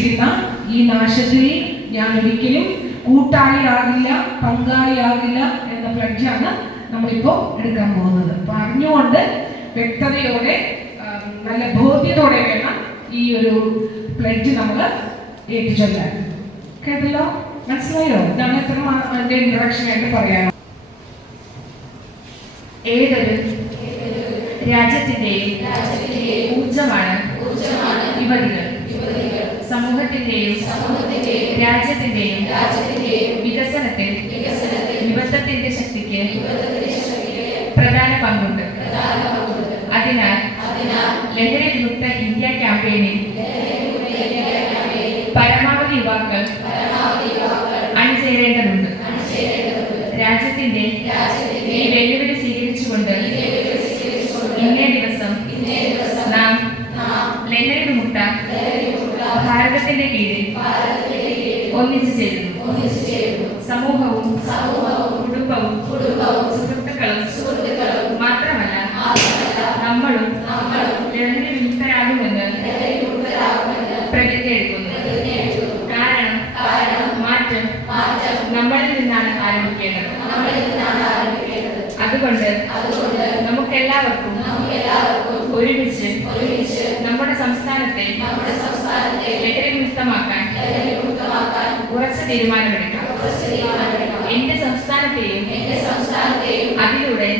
സൃഷ്ടിക്കുന്ന ഈ നാശത്തിൽ ഞാൻ ഒരിക്കലും കൂട്ടാളിയാകില്ല, പങ്കാളിയാകില്ല എന്ന പ്ലഡ്ജാണ് നമ്മളിപ്പോൾ എടുക്കാൻ പോകുന്നത്. അപ്പൊ അറിഞ്ഞുകൊണ്ട് വ്യക്തതയോടെ നല്ല ബോധ്യത്തോടെ വേണം ഈ ഒരു പ്ലഡ്ജ് നമ്മൾ ഏറ്റുചൊല്ലാൻ. കേട്ടല്ലോ? മനസ്സിലായോ? ഇതാണ് എത്ര അതിന്റെ ഇൻട്രൊഡക്ഷൻ ആയിട്ട് പറയാം. ഏതൊരു രാജ്യത്തിന്റെയും ഊർജമാണ് യുവതികൾ. സമൂഹത്തിന്റെയും രാജ്യത്തിന്റെയും വികസനത്തിൽ യുവത്വത്തിന്റെ ശക്തിക്ക് പ്രധാന പങ്കുണ്ട്. അതിനാൽ ലഹരി വിമുക്ത ഇന്ത്യ ക്യാമ്പയിനിൽ പരമാവധി യുവാക്കൾ അണിചേരേണ്ടതുണ്ട്. രാജ്യത്തിന്റെ ഈ വെല്ലുവിളി സ്വീകരിച്ചുകൊണ്ട് ഇന്നേ ദിവസം നാം ലഹരി വിമുക്ത ഭാരതത്തിന്റെ കീഴിൽ ഒന്നിച്ചു ചേരുന്നു. സമൂഹവും കുടുംബവും സുഹൃത്തുക്കളും മാത്രമല്ല നമ്മളും ലഹരി വിമുക്തരാകുമെന്ന് പ്രതിജ്ഞ എടുക്കുന്നു. കാരണം മാറ്റം നമ്മളിൽ നിന്നാണ് ആരംഭിക്കേണ്ടത്. അതുകൊണ്ട് നമുക്കെല്ലാവർക്കും ഒരുമിച്ച് നമ്മുടെ സംസ്ഥാനത്തെ ലഹരി മുക്തമാക്കാൻ ഉറച്ച തീരുമാനമെടുക്കാം. എന്റെ സംസ്ഥാനത്തെയും അതിലൂടെ